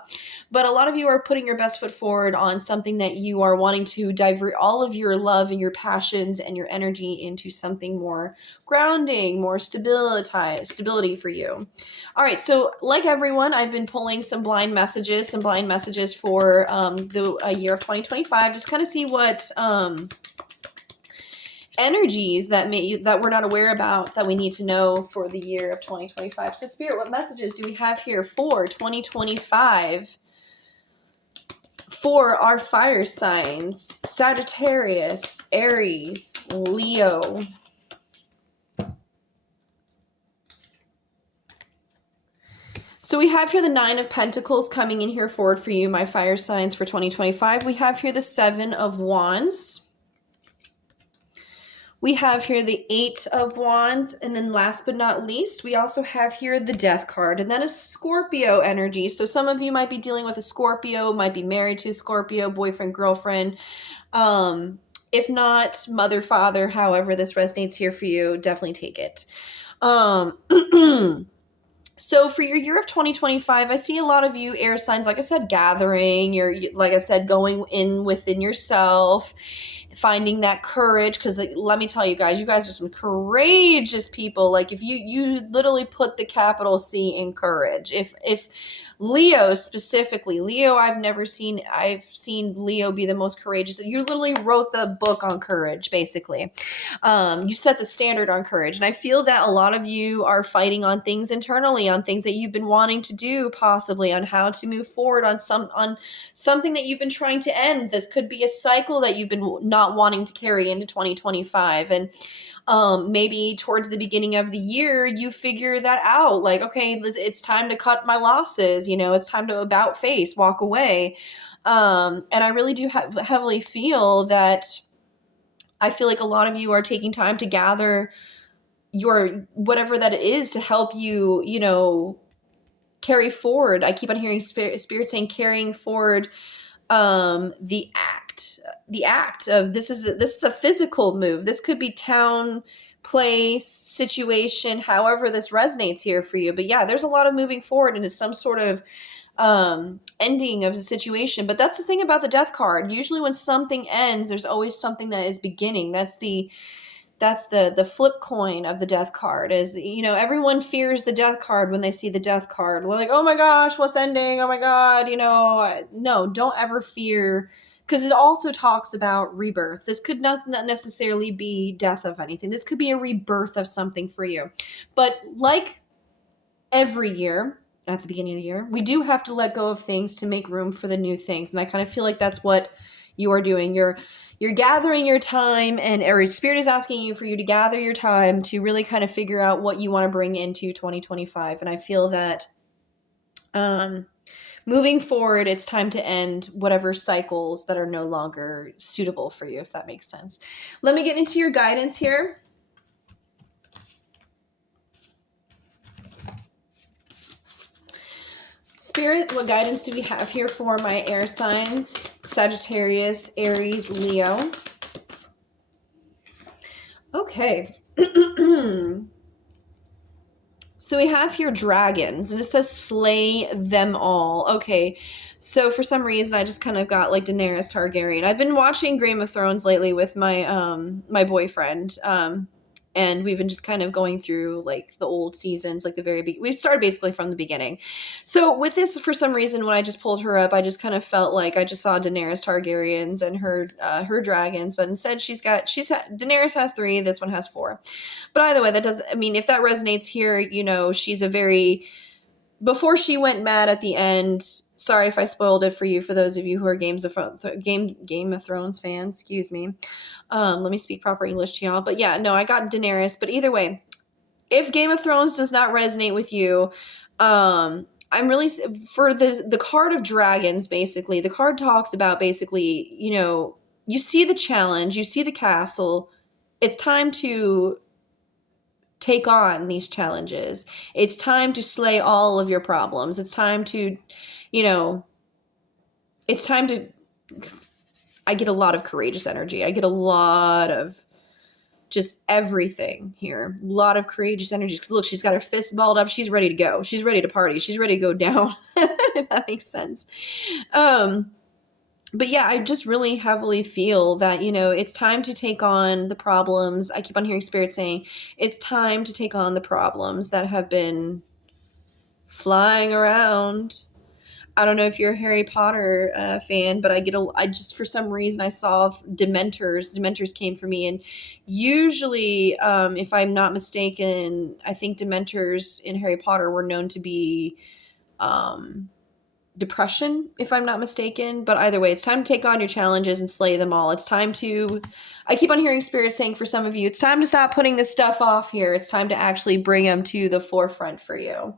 but a lot of you are putting your best foot forward on something that you are wanting to divert all of your love and your passions and your energy into something more grounding, more stability for you. All right, so like everyone, I've been pulling some blind messages for the year of 2025. Just kind of see what energies that we're not aware about that we need to know for the year of 2025. So Spirit, what messages do we have here for 2025 for our fire signs: Sagittarius, Aries, Leo? So we have here the 9 of Pentacles coming in here forward for you, my fire signs, for 2025. We have here the 7 of Wands. We have here the Eight of Wands, and then last but not least, we also have here the Death card, and that is Scorpio energy. So some of you might be dealing with a Scorpio, might be married to a Scorpio, boyfriend, girlfriend. If not, mother, father, however this resonates here for you, definitely take it. So for your year of 2025, I see a lot of you air signs, like I said, gathering, you're, like I said, going in within yourself, finding that courage, because let me tell you guys are some courageous people. Like if you literally put the capital C in courage. If Leo specifically, Leo, I've seen Leo be the most courageous. You literally wrote the book on courage, basically. You set the standard on courage. And I feel that a lot of you are fighting on things internally, on things that you've been wanting to do, possibly on how to move forward on something that you've been trying to end. This could be a cycle that you've been not wanting to carry into 2025. And maybe towards the beginning of the year, you figure that out. Like, okay, it's time to cut my losses. It's time to about face, walk away. And I really do heavily feel that I feel like a lot of you are taking time to gather your whatever that is to help you, carry forward. I keep on hearing spirit saying carrying forward the act of this is a physical move. This could be town, place, situation, however this resonates here for you. But yeah, there's a lot of moving forward into some sort of ending of the situation. But that's the thing about the Death card. Usually when something ends, there's always something that is beginning. That's the flip coin of the Death card. Is everyone fears the Death card when they see the Death card. They're like, oh my gosh, what's ending? Oh my god, no, don't ever fear, because it also talks about rebirth. This could not necessarily be death of anything. This could be a rebirth of something for you. But like every year at the beginning of the year, we do have to let go of things to make room for the new things. And I kind of feel like that's what you are doing. You're gathering your time, and or Spirit is asking you for you to gather your time to really kind of figure out what you want to bring into 2025. And I feel that moving forward, it's time to end whatever cycles that are no longer suitable for you, if that makes sense. Let me get into your guidance here. Spirit, what guidance do we have here for my air signs? Sagittarius, Aries, Leo. Okay. So we have here dragons, and it says slay them all. Okay, so for some reason I just kind of got like Daenerys Targaryen. I've been watching Game of Thrones lately with my my boyfriend, and we've been just kind of going through like the old seasons, like we started basically from the beginning. So with this, for some reason, when I just pulled her up, I just kind of felt like I just saw Daenerys Targaryens and her dragons, but instead Daenerys has 3, this one has 4. But either way, if that resonates here, she's a very, before she went mad at the end, sorry if I spoiled it for you, for those of you who are Game of Thrones fans, excuse me. Let me speak proper English to y'all. But yeah, no, I got Daenerys. But either way, if Game of Thrones does not resonate with you, I'm really, for the card of dragons, basically, the card talks about basically, you see the challenge, you see the castle. It's time to take on these challenges. It's time to slay all of your problems. It's time to, I get a lot of courageous energy. I get a lot of just everything here. A lot of courageous energy. Look, she's got her fists balled up. She's ready to go. She's ready to party. She's ready to go down. If that makes sense. But yeah, I just really heavily feel that, it's time to take on the problems. I keep on hearing Spirit saying, it's time to take on the problems that have been flying around. I don't know if you're a Harry Potter fan, but I just, for some reason, I saw Dementors. Dementors came for me. And usually, if I'm not mistaken, I think Dementors in Harry Potter were known to be, depression, if I'm not mistaken. But either way, it's time to take on your challenges and slay them all. It's time to, I keep on hearing Spirit saying for some of you, it's time to stop putting this stuff off here. It's time to actually bring them to the forefront for you.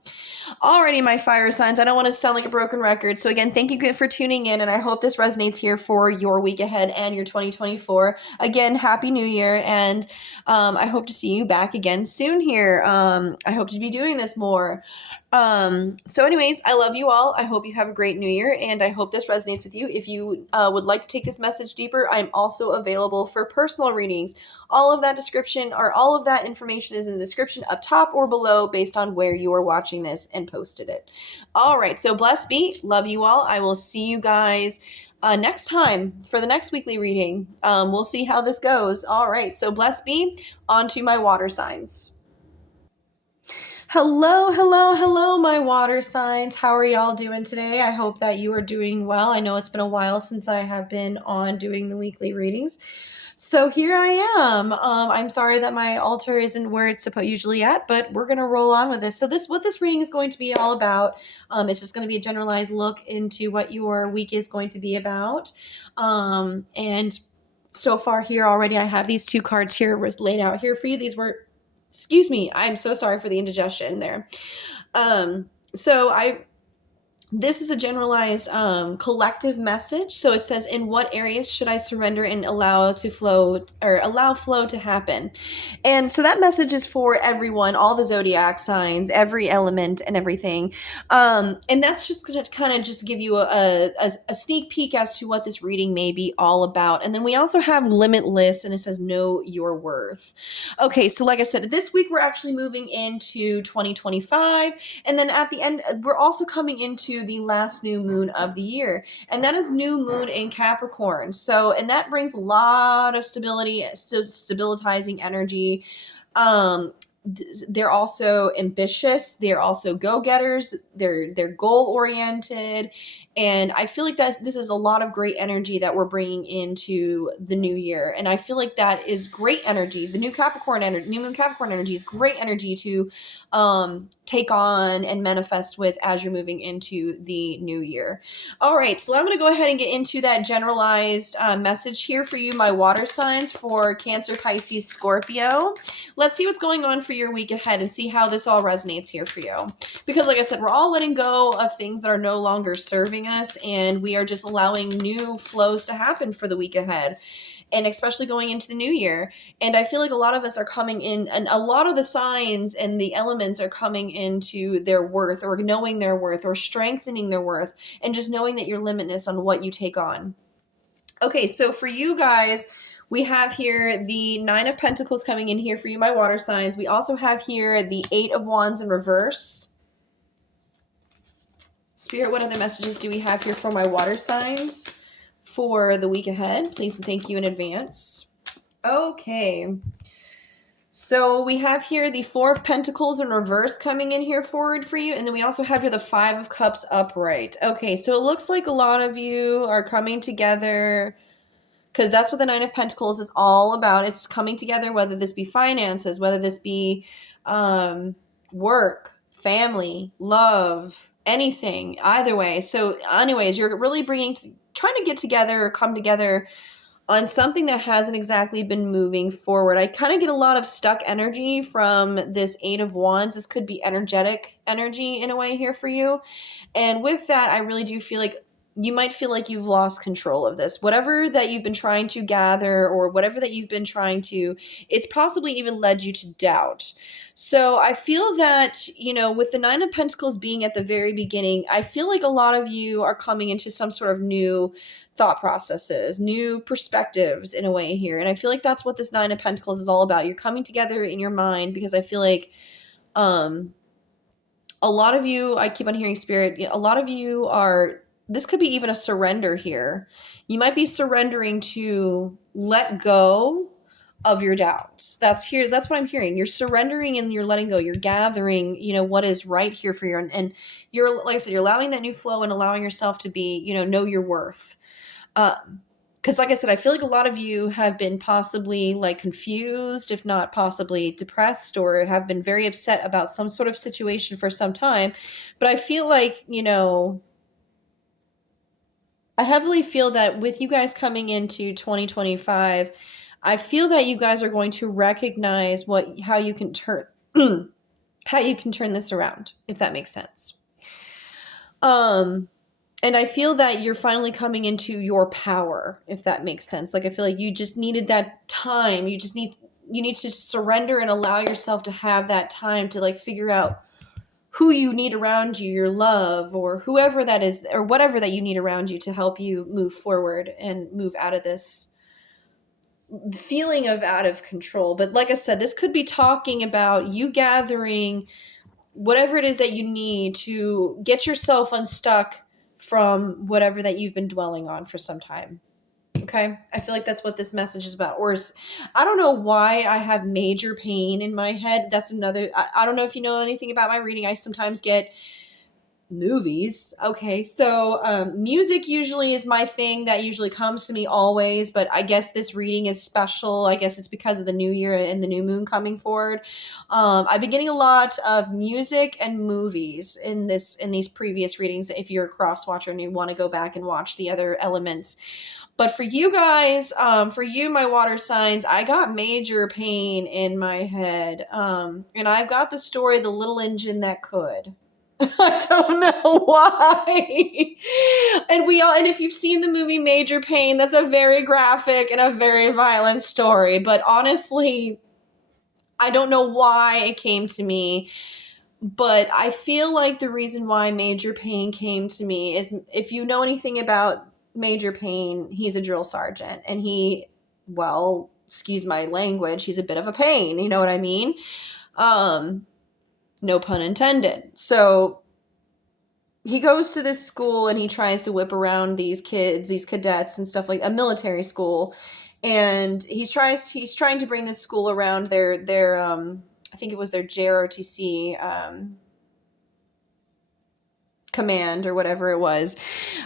Alrighty, my fire signs. I don't want to sound like a broken record. So again, thank you for tuning in, and I hope this resonates here for your week ahead and your 2024. Again, Happy New Year, and I hope to see you back again soon here. I hope to be doing this more. So anyways, I love you all. I hope you have a great new year, and I hope this resonates with you. If you would like to take this message deeper, I'm also available for personal readings. All of that description or all of that information is in the description up top or below based on where you are watching this and posted it. All right. So bless be. Love you all. I will see you guys next time for the next weekly reading. We'll see how this goes. All right. So bless be. On to my water signs. Hello, my water signs. How are y'all doing today? I hope that you are doing well. I know it's been a while since I have been on doing the weekly readings. So here I am. I'm sorry that my altar isn't where it's usually at, but we're going to roll on with this. So what this reading is going to be all about, it's just going to be a generalized look into what your week is going to be about. And so far here already, I have these 2 cards here laid out here for you. These were, excuse me, I'm so sorry for the indigestion there. This is a generalized collective message. So it says, in what areas should I surrender and allow flow to happen? And so that message is for everyone, all the zodiac signs, every element and everything. And that's just going to kind of just give you a sneak peek as to what this reading may be all about. And then we also have limitless, and it says, know your worth. Okay, so like I said, this week we're actually moving into 2025. And then at the end, we're also coming into the last new moon of the year, and that is new moon in Capricorn. So, and that brings a lot of stabilizing energy. They're also ambitious. They're also go-getters. They're goal-oriented. And I feel like this is a lot of great energy that we're bringing into the new year. And I feel like that is great energy. The new moon Capricorn energy is great energy to take on and manifest with as you're moving into the new year. All right, so I'm going to go ahead and get into that generalized message here for you, my water signs for Cancer, Pisces, Scorpio. Let's see what's going on for your week ahead and see how this all resonates here for you. Because like I said, we're all letting go of things that are no longer serving us, and we are just allowing new flows to happen for the week ahead, and especially going into the new year. And I feel like a lot of us are coming in, and a lot of the signs and the elements are coming into their worth, or knowing their worth, or strengthening their worth, and just knowing that you're limitless on what you take on. Okay, so for you guys, we have here the 9 of Pentacles coming in here for you, my water signs. We also have here the 8 of Wands in reverse. Spirit, what other messages do we have here for my water signs for the week ahead? Please and thank you in advance. Okay. So we have here the 4 of Pentacles in reverse coming in here forward for you. And then we also have here the 5 of Cups upright. Okay, so it looks like a lot of you are coming together, because that's what the 9 of Pentacles is all about. It's coming together, whether this be finances, whether this be work, family, love, anything, either way. So anyways, you're really trying to get together or come together on something that hasn't exactly been moving forward. I kind of get a lot of stuck energy from this 8 of Wands. This could be energetic energy in a way here for you. And with that, I really do feel like you might feel like you've lost control of this. Whatever that you've been trying to gather, or whatever that you've been trying to, it's possibly even led you to doubt. So I feel that, with the 9 of Pentacles being at the very beginning, I feel like a lot of you are coming into some sort of new thought processes, new perspectives in a way here. And I feel like that's what this 9 of Pentacles is all about. You're coming together in your mind, because I feel like, a lot of you, I keep on hearing Spirit, a lot of you this could be even a surrender here. You might be surrendering to let go of your doubts. That's what I'm hearing. You're surrendering and you're letting go. You're gathering, what is right here for you. And you're, like I said, you're allowing that new flow and allowing yourself to be, know your worth. Because like I said, I feel like a lot of you have been possibly confused, if not possibly depressed, or have been very upset about some sort of situation for some time. But I feel like, I heavily feel that with you guys coming into 2025, I feel that you guys are going to recognize how you can turn how you can turn this around, if that makes sense. Um and I feel that you're finally coming into your power, if that makes sense. Like I feel like you just needed that time. You need to surrender and allow yourself to have that time to like figure out who you need around you, your love, or whoever that is, or whatever that you need around you to help you move forward and move out of this feeling of out of control. But like I said, this could be talking about you gathering whatever it is that you need to get yourself unstuck from whatever that you've been dwelling on for some time. Okay. I feel like that's what this message is about. I don't know why I have major pain in my head. That's another, I don't know if you know anything about my reading. I sometimes get movies. Okay. So, music usually is my thing that usually comes to me always, but I guess this reading is special. I guess it's because of the new year and the new moon coming forward. I've been getting a lot of music and movies in these previous readings. If you're a cross watcher and you want to go back and watch the other elements, but for you guys, for you, my water signs, I got major pain in my head. And I've got the story, The Little Engine That Could. I don't know why. And if you've seen the movie Major Pain, that's a very graphic and a very violent story. But honestly, I don't know why it came to me. But I feel like the reason why Major Pain came to me is, if you know anything about Major Pain, he's a drill sergeant. And well, excuse my language, he's a bit of a pain. You know what I mean? No pun intended. So he goes to this school and he tries to whip around these kids, these cadets and stuff, like a military school. And he's trying to bring this school around their I think it was their JROTC command or whatever it was.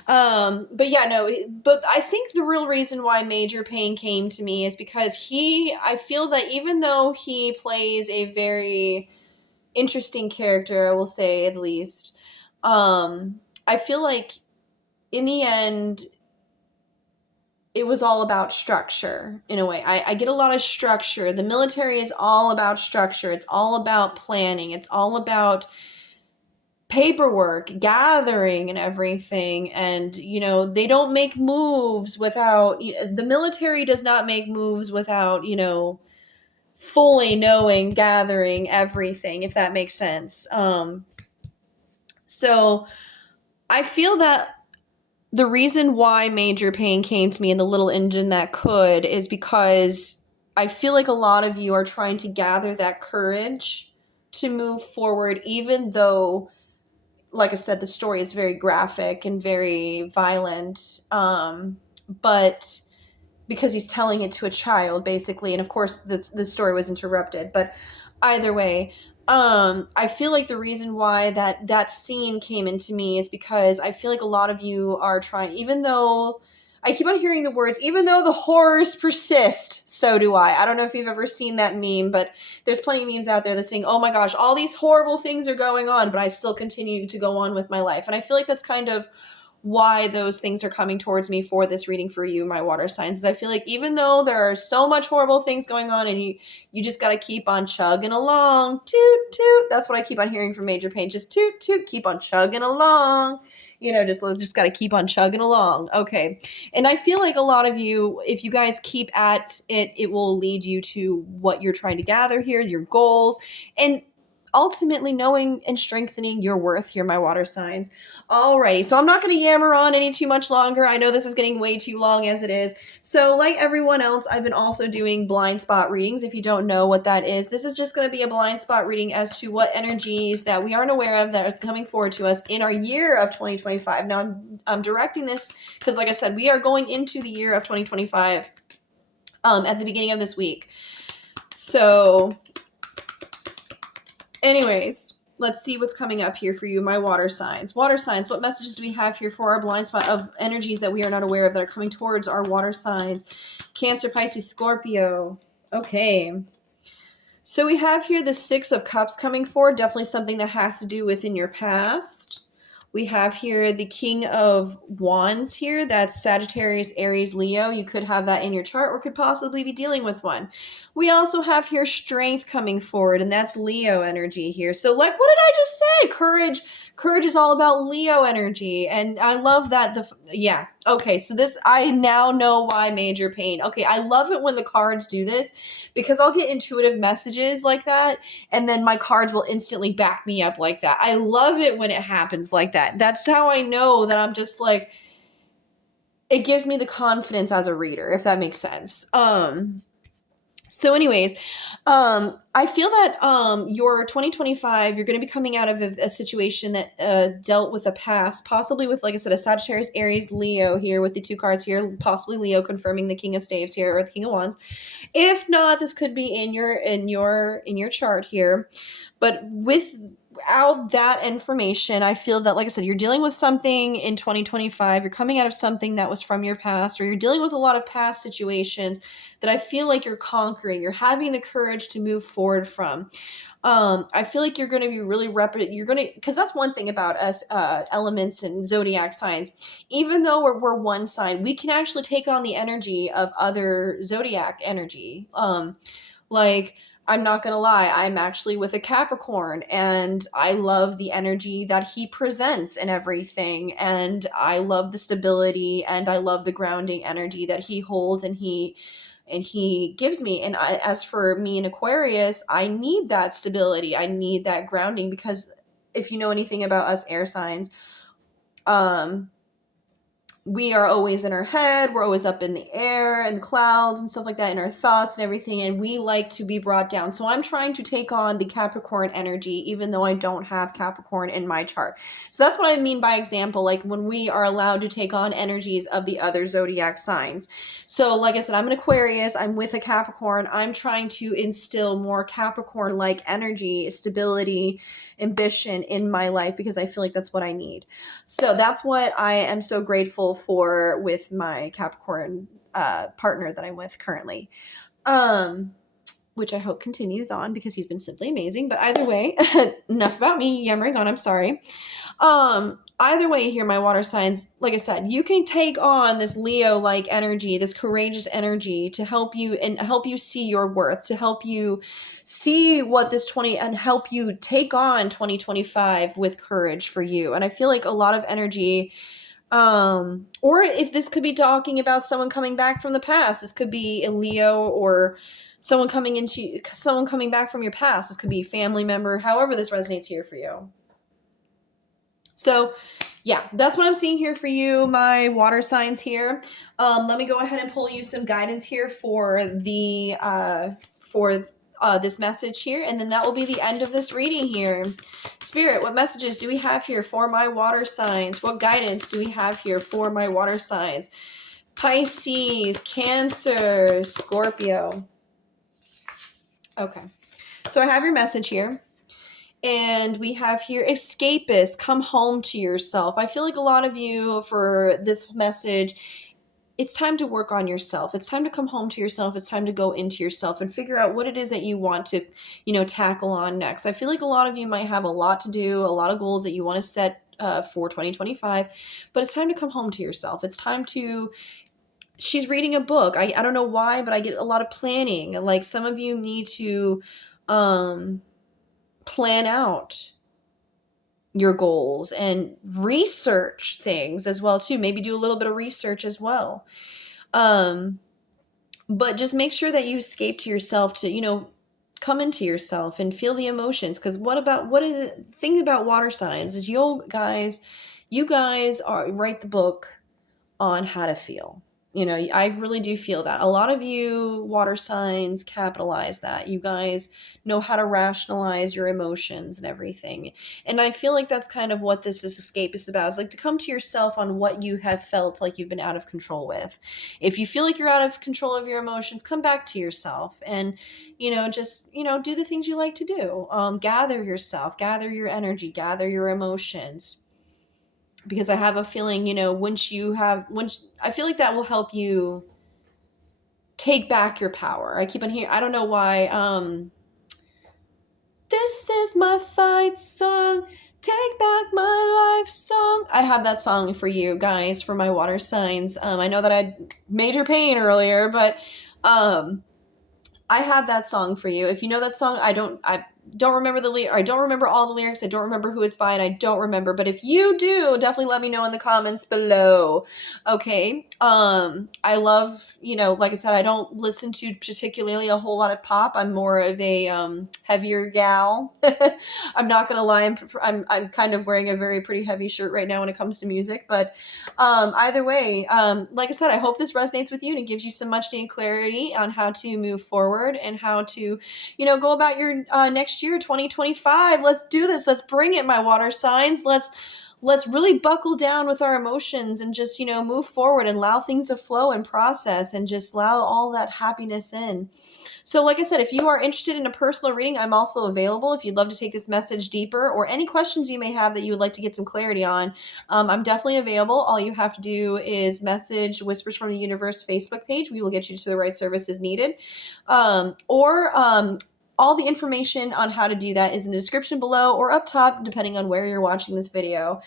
But yeah, no, but I think the real reason why Major Pain came to me is because I feel that even though he plays a very interesting character, I will say at least, I feel like in the end, it was all about structure in a way. I get a lot of structure. The military is all about structure. It's all about planning. It's all about paperwork, gathering, and everything. And, they don't make moves without, the military does not make moves without, fully knowing, gathering everything, if that makes sense. So I feel that the reason why Major Pain came to me in The Little Engine That Could is because I feel like a lot of you are trying to gather that courage to move forward, even though, like I said, the story is very graphic and very violent. But because he's telling it to a child, basically, and of course the story was interrupted. But either way, I feel like the reason why that scene came into me is because I feel like a lot of you are trying, even though I keep on hearing the words, even though the horrors persist, so do I. I don't know if you've ever seen that meme, but there's plenty of memes out there that saying, oh my gosh, all these horrible things are going on, but I still continue to go on with my life. And I feel like that's kind of why those things are coming towards me for this reading for you, my water signs. Is I feel like even though there are so much horrible things going on, and you just got to keep on chugging along, toot toot. That's what I keep on hearing from Major Pain. Just toot toot, keep on chugging along. Just got to keep on chugging along. Okay. And I feel like a lot of you, if you guys keep at it, it will lead you to what you're trying to gather here, your goals, and ultimately knowing and strengthening your worth here, my water signs. Alrighty, so I'm not going to yammer on any too much longer. I know this is getting way too long as it is. So like everyone else, I've been also doing blind spot readings. If you don't know what that is, this is just going to be a blind spot reading as to what energies that we aren't aware of that is coming forward to us in our year of 2025. Now I'm directing this because, like I said, we are going into the year of 2025 at the beginning of this week. So anyways, let's see what's coming up here for you, my water signs. Water signs, what messages do we have here for our blind spot of energies that we are not aware of that are coming towards our water signs? Cancer, Pisces, Scorpio. Okay. So we have here the Six of Cups coming forward. Definitely something that has to do within your past. We have here the King of Wands here. That's Sagittarius, Aries, Leo. You could have that in your chart or could possibly be dealing with one. We also have here Strength coming forward, and that's Leo energy here. So, like, what did I just say? Courage. Courage is all about Leo energy. And I love that. Yeah. Okay. So, this, I now know why major pain. Okay. I love it when the cards do this because I'll get intuitive messages like that, and then my cards will instantly back me up like that. I love it when it happens like that. That's how I know that I'm just like, it gives me the confidence as a reader, if that makes sense. So anyways, I feel that your 2025, you're going to be coming out of a situation that dealt with the past, possibly with, like I said, a Sagittarius, Aries, Leo here with the two cards here, possibly Leo confirming the King of Staves here or the King of Wands. If not, this could be in your chart here. But without that information, I feel that, like I said, you're dealing with something in 2025. You're coming out of something that was from your past, or you're dealing with a lot of past situations that I feel like you're conquering. You're having the courage to move forward from. I feel like you're going to be really because that's one thing about us elements and zodiac signs. Even though we're one sign, we can actually take on the energy of other zodiac energy. Like, I'm not going to lie, I'm actually with a Capricorn, and I love the energy that he presents and everything. And I love the stability, and I love the grounding energy that he holds and he gives me. And as for me in Aquarius, I need that stability. I need that grounding because if you know anything about us air signs, we are always in our head. We're always up in the air and the clouds and stuff like that, in our thoughts and everything. And we like to be brought down. So I'm trying to take on the Capricorn energy, even though I don't have Capricorn in my chart. So that's what I mean by example, like when we are allowed to take on energies of the other zodiac signs. So like I said, I'm an Aquarius. I'm with a Capricorn. I'm trying to instill more Capricorn-like energy, stability, ambition in my life because I feel like that's what I need. So that's what I am so grateful for with my Capricorn partner that I'm with currently, which I hope continues on because he's been simply amazing. But either way, enough about me yammering on. I'm sorry. Either way here, my water signs, like I said, you can take on this Leo-like energy, this courageous energy to help you see your worth, to help you see what and help you take on 2025 with courage for you. And I feel like a lot of energy, or if this could be talking about someone coming back from the past, this could be a Leo or someone coming back from your past. This could be a family member, however this resonates here for you. So yeah, that's what I'm seeing here for you, my water signs here. Let me go ahead and pull you some guidance here for this message here, and then that will be the end of this reading here. Spirit, what messages do we have here for my water signs? What guidance do we have here for my water signs? Pisces, Cancer, Scorpio. Okay, so I have your message here. And we have here escapist, come home to yourself. I feel like a lot of you for this message, it's time to work on yourself. It's time to come home to yourself. It's time to go into yourself and figure out what it is that you want to, tackle on next. I feel like a lot of you might have a lot to do, a lot of goals that you want to set for 2025, but it's time to come home to yourself. It's time to, she's reading a book. I don't know why, but I get a lot of planning. Like some of you need to, plan out your goals and research things as well too. Maybe do a little bit of research as well. But just make sure that you escape to yourself to, come into yourself and feel the emotions. Because thing about water signs is you guys write the book on how to feel. I really do feel that. A lot of you water signs capitalize that. You guys know how to rationalize your emotions and everything. And I feel like that's kind of what this escape is about. Is like to come to yourself on what you have felt like you've been out of control with. If you feel like you're out of control of your emotions, come back to yourself and, just, do the things you like to do. Gather yourself, gather your energy, gather your emotions. Because I have a feeling, I feel like that will help you take back your power. I keep on hearing, I don't know why, this is my fight song. Take back my life song. I have that song for you guys for my water signs. I know that I had major pain earlier, but um, I have that song for you. If you know that song, I don't remember I don't remember all the lyrics. I don't remember who it's by, and I don't remember. But if you do, definitely let me know in the comments below. Okay. I love, like I said, I don't listen to particularly a whole lot of pop. I'm more of a heavier gal. I'm not gonna lie. I'm kind of wearing a very pretty heavy shirt right now when it comes to music. But either way, like I said, I hope this resonates with you and it gives you some much needed clarity on how to move forward and how to, go about your next year, 2025. Let's do this. Let's bring it, my water signs. Let's really buckle down with our emotions and just, move forward and allow things to flow and process and just allow all that happiness in. So, like I said, if you are interested in a personal reading, I'm also available. If you'd love to take this message deeper or any questions you may have that you would like to get some clarity on, I'm definitely available. All you have to do is message Whispers from the Universe Facebook page. We will get you to the right services needed. Or all the information on how to do that is in the description below or up top, depending on where you're watching this video,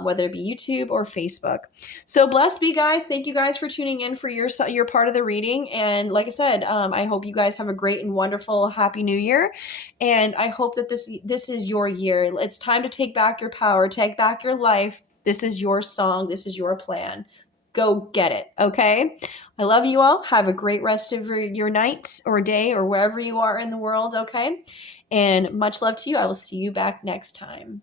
whether it be YouTube or Facebook. So blessed be, guys. Thank you guys for tuning in for your part of the reading. And like I said, I hope you guys have a great and wonderful Happy New Year. And I hope that this is your year. It's time to take back your power, take back your life. This is your song. This is your plan. Go get it, okay? I love you all. Have a great rest of your night or day or wherever you are in the world, okay? And much love to you. I will see you back next time.